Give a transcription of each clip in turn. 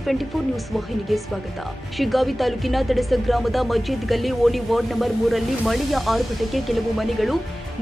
TV twenty four news ವಾಹಿನಿಗೆ ಸ್ವಾಗತ. ಶಿಗ್ಗಾವಿ ತಾಲೂಕಿನ ತಡಸ ಗ್ರಾಮದ ಮಜೀದ್ ಗಲ್ಲಿ ಓಣಿ ವಾರ್ಡ್ ನಂಬರ್ ಮೂರಲ್ಲಿ ಮಳೆಯ ಆರ್ಭಟಕ್ಕೆ ಕೆಲವು ಮನೆಗಳು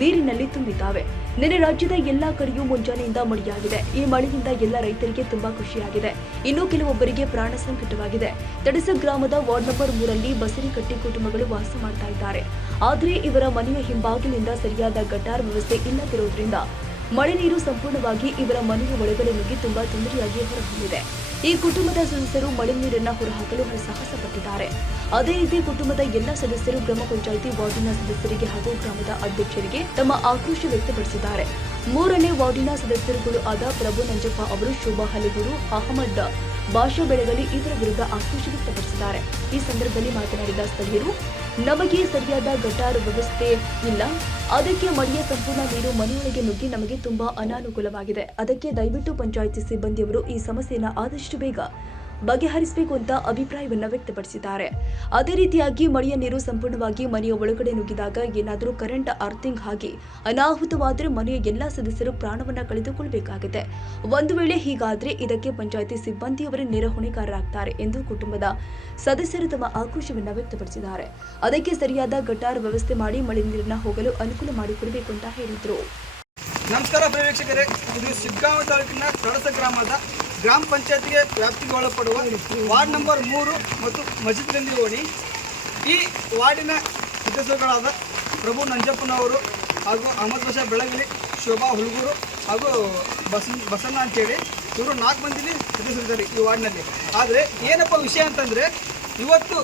ನೀರಿನಲ್ಲಿ ತುಂಬಿದ್ದಾವೆ. ನಿನ್ನೆ ರಾಜ್ಯದ ಎಲ್ಲಾ ಕಡೆಯೂ ಮುಂಜಾನೆಯಿಂದ ಮಳೆಯಾಗಿದೆ. ಈ ಮಳೆಯಿಂದ ಎಲ್ಲ ರೈತರಿಗೆ ತುಂಬಾ ಖುಷಿಯಾಗಿದೆ. ಇನ್ನು ಕೆಲವೊಬ್ಬರಿಗೆ ಪ್ರಾಣ ಸಂಕಟವಾಗಿದೆ. ತಡಸ ಗ್ರಾಮದ ವಾರ್ಡ್ ನಂಬರ್ ಮೂರಲ್ಲಿ ಬಸರಿಕಟ್ಟಿ ಕುಟುಂಬಗಳು ವಾಸ ಮಾಡ್ತಾ ಇದ್ದಾರೆ. ಆದರೆ ಇವರ ಮನೆಯ ಹಿಂಬಾಗಿಲಿಂದ ಸರಿಯಾದ ಗಟಾರ್ ವ್ಯವಸ್ಥೆ ಇಲ್ಲದಿರುವುದರಿಂದ ಮಳೆ ನೀರು ಸಂಪೂರ್ಣವಾಗಿ ಇವರ ಮನೆಯ ಒಳಗಡೆ ನುಗ್ಗಿ ತುಂಬಾ ತೊಂದರೆಯಾಗಿ ಹೊರಹೊಮ್ಮಿದೆ. ಈ ಕುಟುಂಬದ ಸದಸ್ಯರು ಮಳೆ ನೀರನ್ನ ಹೊರಹಾಕಲು ಸಾಹಸ ಪಟ್ಟಿದ್ದಾರೆ. ಅದೇ ರೀತಿ ಕುಟುಂಬದ ಎಲ್ಲ ಸದಸ್ಯರು ಗ್ರಾಮ ಪಂಚಾಯಿತಿ ವಾರ್ಡಿನ ಸದಸ್ಯರಿಗೆ ಹಾಗೂ ಗ್ರಾಮದ ಅಧ್ಯಕ್ಷರಿಗೆ ತಮ್ಮ ಆಕ್ರೋಶ ವ್ಯಕ್ತಪಡಿಸಿದ್ದಾರೆ. ಮೂರನೇ ವಾರ್ಡಿನ ಸದಸ್ಯರುಗಳು ಆದ ಪ್ರಭು ನಂಜಪ್ಪ ಅವರು, ಶೋಭಾ ಹಲಿಗೂರು, ಅಹಮದ್ ಭಾಷಾ ಬೆಳಗಲಿ ಇವರ ವಿರುದ್ಧ ಆಕ್ರೋಶ ವ್ಯಕ್ತಪಡಿಸಿದ್ದಾರೆ. ಈ ಸಂದರ್ಭದಲ್ಲಿ ಮಾತನಾಡಿದ ಸ್ಥಳೀಯರು ನಮಗೆ ಸರಿಯಾದ ಗಟಾರ ವ್ಯವಸ್ಥೆ ಇಲ್ಲ. ಅದಕ್ಕೆ ಮಳೆಯ ಸಂಪೂರ್ಣ ನೀರು ಮನೆಯೊಳಗೆ ನುಗ್ಗಿ ನಮಗೆ ತುಂಬಾ ಅನಾನುಕೂಲವಾಗಿದೆ. ಅದಕ್ಕೆ ದಯವಿಟ್ಟು ಪಂಚಾಯಿತಿ ಸಿಬ್ಬಂದಿಯವರು ಈ ಸಮಸ್ಯೆಯನ್ನು ಆದಷ್ಟು ಬೇಗ ಬಗೆಹರಿಸಬೇಕು ಅಂತ ಅಭಿಪ್ರಾಯವನ್ನ ವ್ಯಕ್ತಪಡಿಸಿದ್ದಾರೆ. ಅದೇ ರೀತಿಯಾಗಿ ಮಳೆಯ ನೀರು ಸಂಪೂರ್ಣವಾಗಿ ಮನೆಯ ಒಳಗಡೆ ನುಗ್ಗಿದಾಗ ಏನಾದರೂ ಕರೆಂಟ್, ಅರ್ಥಿಂಗ್ ಆಗಿ ಅನಾಹುತವಾದರೆ ಮನೆಯ ಎಲ್ಲಾ ಸದಸ್ಯರು ಪ್ರಾಣವನ್ನ ಕಳೆದುಕೊಳ್ಳಬೇಕಾಗಿದೆ ಒಂದು ವೇಳೆ ಹೀಗಾದ್ರೆ ಇದಕ್ಕೆ ಪಂಚಾಯಿತಿ ಸಿಬ್ಬಂದಿಯವರೇ ನೇರ ಹೊಣೆಗಾರರಾಗ್ತಾರೆ ಎಂದು ಕುಟುಂಬದ ಸದಸ್ಯರು ತಮ್ಮ ಆಕ್ರೋಶವನ್ನ ವ್ಯಕ್ತಪಡಿಸಿದ್ದಾರೆ. ಅದಕ್ಕೆ ಸರಿಯಾದ ಗಟಾರ ವ್ಯವಸ್ಥೆ ಮಾಡಿ ಮಳೆ ನೀರನ್ನ ಹೋಗಲು ಅನುಕೂಲ ಮಾಡಿಕೊಡಬೇಕು ಅಂತ ಹೇಳಿದರು. ನಮಸ್ಕಾರ ಪ್ರೇಕ್ಷಕರೇ ಇದು ಶಿಗ್ಗಾಂವ ತಾಲೂಕಿನ ಕಳಸ ಗ್ರಾಮದ ಗ್ರಾಮ ಪಂಚಾಯತ್ಗೆ ವ್ಯಾಪ್ತಿಗೆ ಒಳಪಡುವ ವಾರ್ಡ್ ನಂಬರ್ ಮೂರು ಮತ್ತು ಮಜಿದ್ಗಲ್ಲಿ ಓಣಿ ಈ ವಾರ್ಡಿನ ಸದಸ್ಯರುಗಳಾದ ಪ್ರಭು ನಂಜಪ್ಪನವರು ಹಾಗೂ ಅಹಮದ್ ಬಷಾ ಬೆಳಗಲಿ, ಶೋಭಾ ಹುಲ್ಗೂರು ಹಾಗೂ ಬಸನ್, ಬಸಣ್ಣ ಅಂತೇಳಿ ಇವರು ನಾಲ್ಕು ಮಂದಿಲಿ ಸದಸ್ಯರಿದ್ದಾರೆ ಈ ವಾರ್ಡ್ನಲ್ಲಿ. ಆದರೆ ಏನಪ್ಪ ವಿಷಯ ಅಂತಂದರೆ ಇವತ್ತು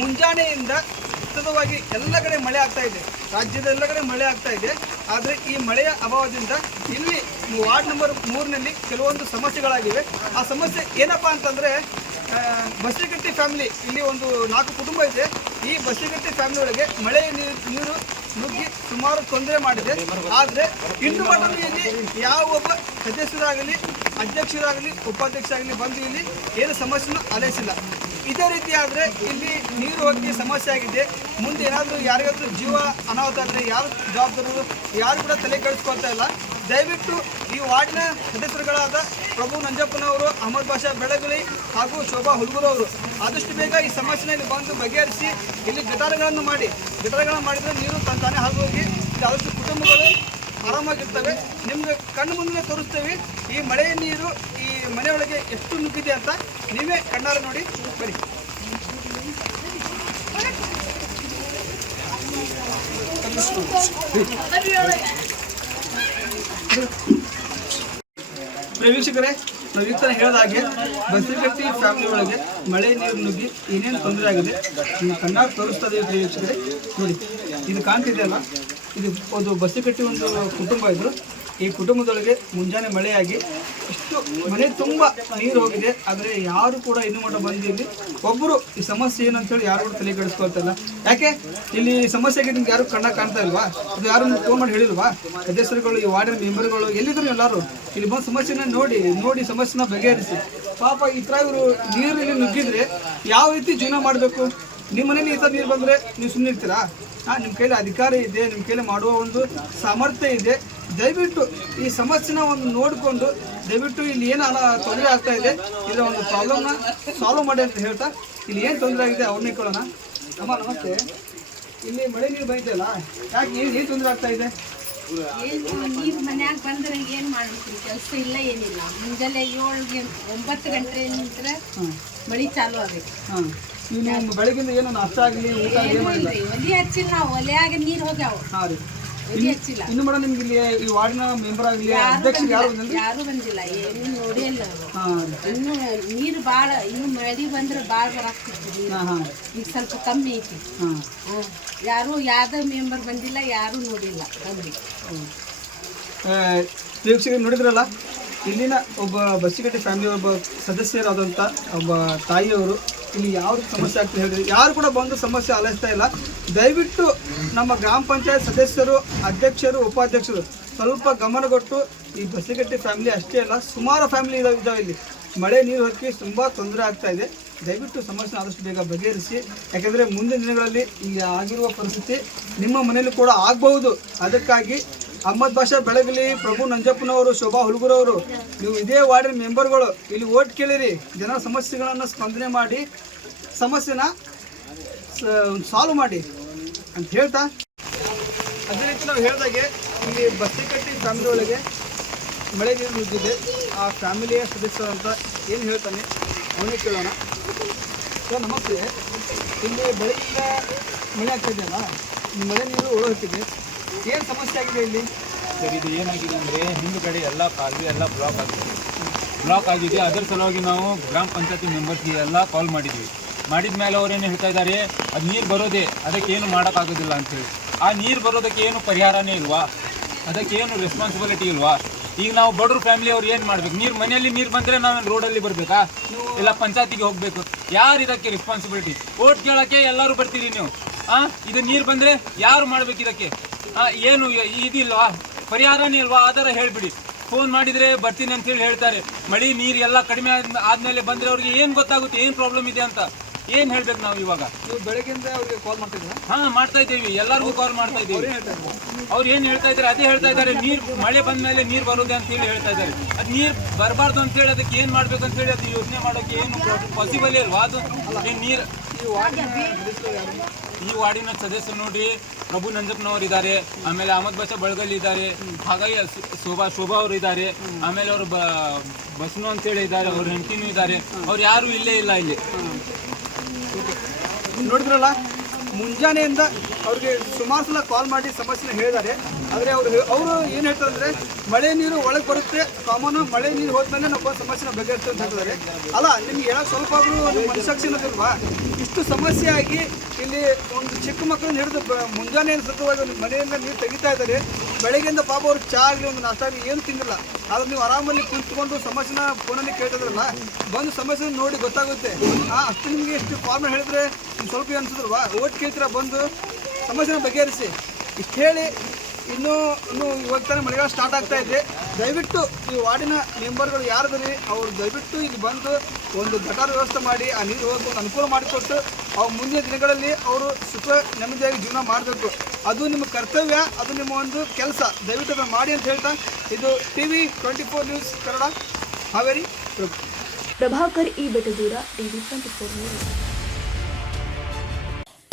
ಮುಂಜಾನೆಯಿಂದ ಸತತವಾಗಿ ಎಲ್ಲ ಕಡೆ ಮಳೆ ಆಗ್ತಾ ಇದೆ. ರಾಜ್ಯದ ಎಲ್ಲ ಕಡೆ ಮಳೆ ಆಗ್ತಾ ಇದೆ. ಆದರೆ ಈ ಮಳೆಯ ಅಭಾವದಿಂದ ಇಲ್ಲಿ ವಾರ್ಡ್ ನಂಬರ್ ಮೂರಿನಲ್ಲಿ ಕೆಲವೊಂದು ಸಮಸ್ಯೆಗಳಾಗಿವೆ. ಆ ಸಮಸ್ಯೆ ಏನಪ್ಪ ಅಂತಂದರೆ ಬಸ್ತಿಗಟ್ಟಿ ಫ್ಯಾಮಿಲಿ ಇಲ್ಲಿ ಒಂದು ನಾಲ್ಕು ಕುಟುಂಬ ಇದೆ. ಈ ಬಸ್ತಿಗಟ್ಟಿ ಫ್ಯಾಮಿಲಿ ಒಳಗೆ ಮಳೆ ನೀರು ನುಗ್ಗಿ ಸುಮಾರು ತೊಂದರೆ ಮಾಡಿದೆ. ಆದರೆ ಇಂದು ಮಟ್ಟದಲ್ಲಿ ಯಾವ ಒಬ್ಬ ಸದಸ್ಯರಾಗಲಿ, ಅಧ್ಯಕ್ಷರಾಗಲಿ, ಉಪಾಧ್ಯಕ್ಷರಾಗಲಿ ಬಂದು ಇಲ್ಲಿ ಏನು ಸಮಸ್ಯೆನೂ ಅಲೈಸಿಲ್ಲ ಇದೇ ರೀತಿ ಆದರೆ ಇಲ್ಲಿ ನೀರು ಹೋಗಿ ಸಮಸ್ಯೆ ಆಗಿದೆ. ಮುಂದೆ ಏನಾದರೂ ಯಾರಿಗಾದರೂ ಜೀವ ಅನಾಹುತ ಆದರೆ ಯಾರು ಜವಾಬ್ದಾರರು ಯಾರು ಕೂಡ ತಲೆ ಕೆಡಿಸ್ಕೊಳ್ತಾ ಇಲ್ಲ. ದಯವಿಟ್ಟು ಈ ವಾರ್ಡ್ನ ಸದಸ್ಯರುಗಳಾದ ಪ್ರಭು ನಂಜಪ್ಪನವರು ಅಹಮದ್ ಬಾಷಾ ಬೆಳಗುಳಿ ಹಾಗೂ ಶೋಭಾ ಹುಲ್ಗುರು ಅವರು ಆದಷ್ಟು ಬೇಗ ಈ ಸಮಸ್ಯೆನಲ್ಲಿ ಬಂದು ಬಗೆಹರಿಸಿ ಇಲ್ಲಿ ಗಟಾರಗಳನ್ನು ಮಾಡಿ, ಗಟಾರಗಳನ್ನು ಮಾಡಿದರೆ ನೀರು ತಂತಾನೆ ಹೋಗಿ ಇಲ್ಲಿ ಆದಷ್ಟು ಕುಟುಂಬಗಳು ಆರಾಮಾಗಿರ್ತವೆ. ನಿಮಗೆ ಕಣ್ಣು ಮುಂದೆ ತೋರಿಸ್ತೇವೆ. ಈ ಮಳೆಯ ನೀರು ಮನೆಯೊಳಗೆ ಎಷ್ಟು ನುಗ್ಗಿದೆ ಅಂತ ನೀವೇ ಕಣ್ಣಾರು ನೋಡಿ ಬನ್ನಿ. ಪ್ರವೇಶಕರೇ ನಾವು ಹೇಳಿದ ಹಾಗೆ ಬಸರಿಕಟ್ಟಿ ಫ್ಯಾಮಿಲಿ ಒಳಗೆ ಮಳೆ ನೀರು ನುಗ್ಗಿ ಏನೇನು ತೊಂದರೆ ಆಗಿದೆ ಕಣ್ಣಾಗಿ ತೋರಿಸ್ತಾ ಇದ್ದೀವಿ ಪ್ರಿಯ ನೋಡಿ, ಇದು ಕಾಣ್ತಿದೆ ಅಲ್ಲ? ಇದು ಒಂದು ಬಸರಿಕಟ್ಟಿ ಒಂದು ಕುಟುಂಬ ಇದು ಈ ಕುಟುಂಬದೊಳಗೆ ಮುಂಜಾನೆ ಮಳೆಯಾಗಿ ಇಷ್ಟು ಮನೆ ತುಂಬ ನೀರು ಹೋಗಿದೆ, ಆದರೆ ಯಾರು ಕೂಡ ಇನ್ನು ಮಟ್ಟ ಬಂದಿಲ್ಲಿ ಒಬ್ಬರು ಈ ಸಮಸ್ಯೆ ಏನು ಅಂತೇಳಿ ಯಾರು ಕೂಡ ತಲೆ ಕೆಡಿಸ್ಕೊಳ್ತಿಲ್ಲ. ಯಾಕೆ? ಇಲ್ಲಿ ಸಮಸ್ಯೆಗೆ ನಿಮ್ಗೆ ಯಾರು ಕಣ್ಣ ಕಾಣ್ತಾ ಇಲ್ವಾ? ಅದು ಯಾರು ಫೋನ್ ಮಾಡಿ ಹೇಳಿಲ್ವಾ? ಸದಸ್ಯರುಗಳು, ಈ ವಾರ್ಡಿನ ಮೆಂಬರ್ಗಳು, ಎಲ್ಲಿದ್ರು ಎಲ್ಲರೂ ಇಲ್ಲಿ ಬಂದು ಸಮಸ್ಯೆನ ನೋಡಿ ನೋಡಿ ಸಮಸ್ಯೆನ ಬಗೆಹರಿಸಿ. ಪಾಪ ಈ ಥರ ಇವರು ನೀರಿನಲ್ಲಿ ನುಗ್ಗಿದ್ರೆ ಯಾವ ರೀತಿ ಜೀವನ ಮಾಡಬೇಕು? ನಿಮ್ಮ ಮನೇಲಿ ಈ ಥರ ನೀರು ಬಂದರೆ ನೀವು ಸುಮ್ಮನೆ ಇರ್ತೀರಾ ಹಾಂ ನಿಮ್ಮ ಕೈಲಿ ಅಧಿಕಾರ ಇದೆ ನಿಮ್ಮ ಕೈಲಿ ಮಾಡುವ ಒಂದು ಸಾಮರ್ಥ್ಯ ಇದೆ. ದಯವಿಟ್ಟು ಈ ಸಮಸ್ಯೆನ ಒಂದು ನೋಡಿಕೊಂಡು ದಯವಿಟ್ಟು ಇಲ್ಲಿ ಏನು ತೊಂದರೆ ಆಗ್ತಾ ಇದೆ ಇದರ ಒಂದು ಪ್ರಾಬ್ಲಮ್ನ ಸಾಲ್ವ್ ಮಾಡಿ ಅಂತ ಹೇಳ್ತಾ ಇಲ್ಲಿ ಏನು ತೊಂದರೆ ಆಗಿದೆ ಅವ್ರನ್ನೇ ಕೇಳೋಣ. ಅಮ್ಮ ನಮಸ್ತೆ. ಇಲ್ಲಿ ಮಳೆ ನೀರು ಬೈತಲ್ಲ ಯಾಕೆ ಏನು ಏನು ತೊಂದರೆ ಆಗ್ತಾ ಇದೆ? ಏನು ನೀರು ಮನ್ಯಾಗ ಬಂದ್ರೆ ಏನ್ ಮಾಡ್ಬೇಕು? ಕೆಲಸ ಇಲ್ಲ ಏನಿಲ್ಲ. ಮುಂಜಾನೆ ಏಳು ಒಂಬತ್ತು ಗಂಟೆ ನಿಂತ್ರೆ ಮಳಿ ಚಾಲು ನೀವು ಬೆಳಗಿನ ಬೆಳಗಿಂದ ಏನು ನಾಷ್ಟ ಆಗಲಿ ಊಟ ಏನೂ ಒಲಿ ಹಚ್ಚಿಲ್ಲ ನಾವು ಒಲೆಯಾಗ ನೀರು ಹೋಗ್ಯಾವ. ಹಾಂ ರೀ. ಇನ್ನು ಮೇಡಮ್ ನಿಮ್ಗೆ ಇಲ್ಲಿ ಈ ವಾರ್ಡ್ನ ಮೆಂಬರ್ ಆಗಲಿ ಅಧ್ಯಕ್ಷ ಯಾರು ಬಂದಿಲ್ಲ ಯಾರು ಬಂದಿಲ್ಲ ಏನು ನೋಡಿ ಇಲ್ಲ ಇನ್ನು ನೀರು ಭಾಳ ಇನ್ನು ಮಳೆ ಬಂದ್ರೆ ಭಾಳ ಬರಾಕ್ತಿತ್ತು ಈಗ ಸ್ವಲ್ಪ ಕಮ್ಮಿ ಐತಿ. ಯಾರು ಯಾವ್ದ ಮೆಂಬರ್ ಬಂದಿಲ್ಲ ಯಾರು ನೋಡಿಲ್ಲ ಬಂದು. ಪ್ರೇಕ್ಷಕರು ನೋಡಿದ್ರಲ್ಲ ಇಲ್ಲಿನ ಒಬ್ಬ ಬಸ್ಸಿಗಟ್ಟೆ ಫ್ಯಾಮಿಲಿ ಒಬ್ಬ ಸದಸ್ಯರಾದಂಥ ಒಬ್ಬ ತಾಯಿಯವರು ಇಲ್ಲಿ ಯಾವ ಸಮಸ್ಯೆ ಆಗ್ತದೆ ಹೇಳಿದ್ರೆ ಯಾರು ಕೂಡ ಬಂದು ಸಮಸ್ಯೆ ಆಲೈಸ್ತಾ ಇಲ್ಲ. ದಯವಿಟ್ಟು ನಮ್ಮ ಗ್ರಾಮ ಪಂಚಾಯತ್ ಸದಸ್ಯರು, ಅಧ್ಯಕ್ಷರು, ಉಪಾಧ್ಯಕ್ಷರು ಸ್ವಲ್ಪ ಗಮನ ಕೊಟ್ಟು ಈ ಬಸಿಗಟ್ಟಿ ಫ್ಯಾಮಿಲಿ ಅಷ್ಟೇ ಅಲ್ಲ, ಸುಮಾರು ಫ್ಯಾಮಿಲಿ ಇದಾವೆ ಇಲ್ಲಿ. ಮಳೆ ನೀರು ಹಾಕಿ ತುಂಬ ತೊಂದರೆ ಆಗ್ತಾ ಇದೆ. ದಯವಿಟ್ಟು ಸಮಸ್ಯೆ ಆದಷ್ಟು ಬೇಗ ಬಗೆಹರಿಸಿ. ಯಾಕೆಂದರೆ ಮುಂದಿನ ದಿನಗಳಲ್ಲಿ ಈ ಆಗಿರುವ ಪರಿಸ್ಥಿತಿ ನಿಮ್ಮ ಮನೆಯಲ್ಲೂ ಕೂಡ ಆಗಬಹುದು. ಅದಕ್ಕಾಗಿ ಅಹಮದ್ ಭಾಷಾ ಬೆಳಗಲಿ, ಪ್ರಭು ನಂಜಪ್ಪನವರು, ಶೋಭಾ ಹುಡುಗರವರು ನೀವು ಇದೇ ವಾರ್ಡಿನ ಮೆಂಬರ್ಗಳು, ಇಲ್ಲಿ ಓಟ್ ಕೇಳಿರಿ. ಜನರ ಸಮಸ್ಯೆಗಳನ್ನು ಸ್ಪಂದನೆ ಮಾಡಿ, ಸಮಸ್ಯೆನ ಸಾಲ್ವ್ ಮಾಡಿ. ಅಂತ ಹೇಳ್ತಾ? ಅದೇ ರೀತಿ ನಾವು ಹೇಳಿದಾಗೆ ಇಲ್ಲಿ ಬಸ್ತಿಕಟ್ಟಿ ಫ್ಯಾಮಿಲಿ ಒಳಗೆ ಮಳೆ ನೀರು ನುಗ್ಗಿದೆ. ಆ ಫ್ಯಾಮಿಲಿಯ ಸದಸ್ಯರು ಅಂತ ಏನು ಹೇಳ್ತಾನೆ? ಅವನೇ ಕೇಳೋಣ. ಸರ್ ನಮಸ್ತೆ ಇಲ್ಲಿ ಬೆಳಗಿಂದ ಮಳೆ ಆಗ್ತಾ ಇದೆಯಲ್ಲ ಈ ಮಳೆ ನೀರು ಓಡಾಡ್ತಿದೆ ಏನು ಸಮಸ್ಯೆ ಆಗಿದೆ ಇಲ್ಲಿ? ಸರ್, ಇದು ಏನಾಗಿದೆ ಅಂದರೆ ಹಿಂದುಗಡೆ ಎಲ್ಲ ಕಾಲುವೆ ಎಲ್ಲ ಬ್ಲಾಕ್ ಆಗಿದೆ. ಬ್ಲಾಕ್ ಆಗಿದೆ. ಅದರ ಸಲುವಾಗಿ ನಾವು ಗ್ರಾಮ ಪಂಚಾಯತಿ ಮೆಂಬರ್ಸ್ಗೆ ಎಲ್ಲ ಕಾಲ್ ಮಾಡಿದ್ವಿ. ಮಾಡಿದ ಮೇಲೆ ಏನು ಹೇಳ್ತಾ ಇದ್ದಾರೆ? ಅದು ನೀರು ಬರೋದೇ ಅದಕ್ಕೆ ಏನು ಮಾಡೋಕ್ಕಾಗೋದಿಲ್ಲ ಅಂತೇಳಿ. ಆ ನೀರು ಬರೋದಕ್ಕೆ ಏನು ಪರಿಹಾರನೇ ಇಲ್ವಾ? ಅದಕ್ಕೆ ಏನು ರೆಸ್ಪಾನ್ಸಿಬಿಲಿಟಿ ಇಲ್ವಾ? ಈಗ ನಾವು ಬಡವ್ರ ಫ್ಯಾಮಿಲಿ ಅವ್ರು ಏನು ಮಾಡ್ಬೇಕು? ನೀರು ಮನೆಯಲ್ಲಿ ನೀರು ಬಂದರೆ ನಾವು ರೋಡಲ್ಲಿ ಬರಬೇಕಾ? ಇಲ್ಲ ಪಂಚಾಯತಿಗೆ ಹೋಗಬೇಕು? ಯಾರು ಇದಕ್ಕೆ ರೆಸ್ಪಾನ್ಸಿಬಿಲಿಟಿ ಓಟ್ ಕೇಳೋಕ್ಕೆ ಎಲ್ಲರೂ ಬರ್ತೀರಿ ನೀವು? ಹಾಂ ಇದು ನೀರು ಬಂದರೆ ಯಾರು ಮಾಡ್ಬೇಕು ಇದಕ್ಕೆ? ಆ, ಏನು ಇದಿಲ್ವಾ? ಪರಿಹಾರನೇ ಇಲ್ವಾ? ಥರ ಹೇಳಿಬಿಡಿ. ಫೋನ್ ಮಾಡಿದರೆ ಬರ್ತೀನಿ ಅಂತ ಹೇಳಿ ಹೇಳ್ತಾರೆ. ಮಳೆ ನೀರು ಎಲ್ಲ ಕಡಿಮೆ ಆದ್ಮೇಲೆ ಬಂದ್ರೆ ಅವ್ರಿಗೆ ಏನು ಗೊತ್ತಾಗುತ್ತೆ? ಏನು ಪ್ರಾಬ್ಲಮ್ ಇದೆ ಅಂತ? ಏನು ಹೇಳ್ಬೇಕು ನಾವು ಇವಾಗ? ನೀವು ಬೆಳಗ್ಗೆಯಿಂದ ಅವ್ರಿಗೆ ಕಾಲ್ ಮಾಡ್ತಿದ್ದೀರಾ? ಹಾ ಮಾಡ್ತಾ ಇದ್ದೀವಿ. ಎಲ್ಲರಿಗೂ ಕಾಲ್ ಮಾಡ್ತಾ ಇದ್ದೀವಿ. ಅವ್ರು ಏನ್ ಹೇಳ್ತಾ ಇದಾರೆ ಅದೇ ಹೇಳ್ತಾ ಇದ್ದಾರೆ. ನೀರ್ ಮಳೆ ಬಂದ ಮೇಲೆ ನೀರ್ ಬರುತ್ತೆ ಅಂತ ಹೇಳಿ ಹೇಳ್ತಾ ಇದ್ದಾರೆ. ಅದು ನೀರ್ ಬರಬಾರ್ದು ಅಂತ ಹೇಳಿ ಅದಕ್ಕೆ ಏನ್ ಮಾಡ್ಬೇಕು ಅಂತ ಹೇಳಿ ಅದು ಯೋಚನೆ ಮಾಡೋಕೆ ಏನು ಪಾಸಿಬಲ್ ಇಲ್ವಾ ಅದು? ನೀರ್ ಈ ವಾರ್ಡಿನ ಸದಸ್ಯರು ನೋಡಿ ಪ್ರಭು ನಂಜಪ್ಪನವರು ಇದ್ದಾರೆ. ಆಮೇಲೆ ಅಹಮದ್ ಬಸ ಬಳಗಲ್ ಇದ್ದಾರೆ. ಹಾಗಾಗಿ ಶೋಭಾ ಶೋಭಾ ಅವರು ಇದ್ದಾರೆ. ಆಮೇಲೆ ಅವರು ಬಸ್ನು ಅಂತೇಳಿ ಇದ್ದಾರೆ. ಅವ್ರ ಹೆಂಡತಿನೂ ಇದ್ದಾರೆ. ಅವ್ರು ಯಾರು ಇಲ್ಲೇ ಇಲ್ಲ ಇಲ್ಲಿ. ನೋಡಿದ್ರಲ್ಲ, ಮುಂಜಾನೆಯಿಂದ ಅವ್ರಿಗೆ ಸುಮಾರು ಸಲ ಕಾಲ್ ಮಾಡಿ ಸಮಸ್ಯೆನ ಹೇಳಿದ್ದಾರೆ. ಆದರೆ ಅವರು ಅವರು ಏನು ಹೇಳ್ತಾರೆ ಮಳೆ ನೀರು ಒಳಗೆ ಬರುತ್ತೆ ಕಾಮನ್ ಮಳೆ ನೀರು ಹೋದ್ಮೇಲೆ ನಾವು ಸಮಸ್ಯೆನ ಬಗೆಹರಿಸ್ತೇವೆ ಅಂತ ಹೇಳ್ತಾರೆ. ಅಲ್ಲ, ನಿಮ್ಗೆ ಹೇಳೋ ಸ್ವಲ್ಪ ಆದರೂ ಮನಸ್ಸಾಕ್ಷಿ ಅನ್ನೋದಿಲ್ವಾ ಇಷ್ಟು ಸಮಸ್ಯೆ ಆಗಿ ಇಲ್ಲಿ ಒಂದು ಚಿಕ್ಕ ಮಕ್ಕಳನ್ನ ಹಿಡಿದು ಮುಂಜಾನೆ ಸತತವಾಗಿ ಒಂದು ಮನೆಯಿಂದ ನೀರು ತೆಗಿತಾ ಇದ್ದಾರೆ. ಬೆಳಗ್ಗೆಯಿಂದ ಪಾಪ ಅವ್ರು ಚಾ ಆಗಲಿ ಒಂದು ನಾಷ್ಟ ಆಗಲಿ ಏನು ತಿಂದಿಲ್ಲ. ಆದ್ರೆ ನೀವು ಆರಾಮಲ್ಲಿ ಕುಂತ್ಕೊಂಡು ಸಮಸ್ಯೆನ ಫೋನಲ್ಲಿ ಕೇಳ್ತಿದ್ರಲ್ಲ ಬಂದು ಸಮಸ್ಯೆ ನೋಡಿ ಗೊತ್ತಾಗುತ್ತೆ. ಅಷ್ಟು ನಿಮಗೆ ಎಷ್ಟು ಫಾರ್ಮ್ ಹೇಳಿದ್ರೆ ಸ್ವಲ್ಪ ಅನ್ಸಿದ್ರಲ್ವಾ ಓಟ್ ಕೇಳ್ತೀರ, ಬಂದು ಸಮಸ್ಯೆನ ಬಗೆಹರಿಸಿ. ಇಷ್ಟು ಹೇಳಿ ಇನ್ನೂ ಇನ್ನೂ ಇವಾಗ ತಾನೇ ಮಳೆಗಾಲ ಸ್ಟಾರ್ಟ್ ಆಗ್ತಾ ಇದೆ. ದಯವಿಟ್ಟು ಈ ವಾರ್ಡಿನ ಮೆಂಬರ್ಗಳು ಯಾರಿದ್ರಿ ಅವ್ರು ದಯವಿಟ್ಟು ಇಲ್ಲಿ ಬಂದು ಒಂದು ಗಟಾರ ವ್ಯವಸ್ಥೆ ಮಾಡಿ, ಆ ನೀರು ಹೋಗಿ ಒಂದು ಅನುಕೂಲ ಮಾಡಿಕೊಟ್ಟು ಅವ್ರು ಮುಂದಿನ ದಿನಗಳಲ್ಲಿ ಅವರು ಸುಖ, ನೆಮ್ಮದಿಯಾಗಿ ಜೀವನ ಮಾಡಬೇಕು. ಅದು ನಿಮ್ಮ ಕರ್ತವ್ಯ, ಅದು ನಿಮ್ಮ ಒಂದು ಕೆಲಸ. ದಯವಿಟ್ಟು ಅದನ್ನು ಮಾಡಿ ಅಂತ ಹೇಳ್ತಾ, ಇದು T V twenty four news Kannada Haveri. Prabhu Prabhakar ಈ Betadur TV twenty four news.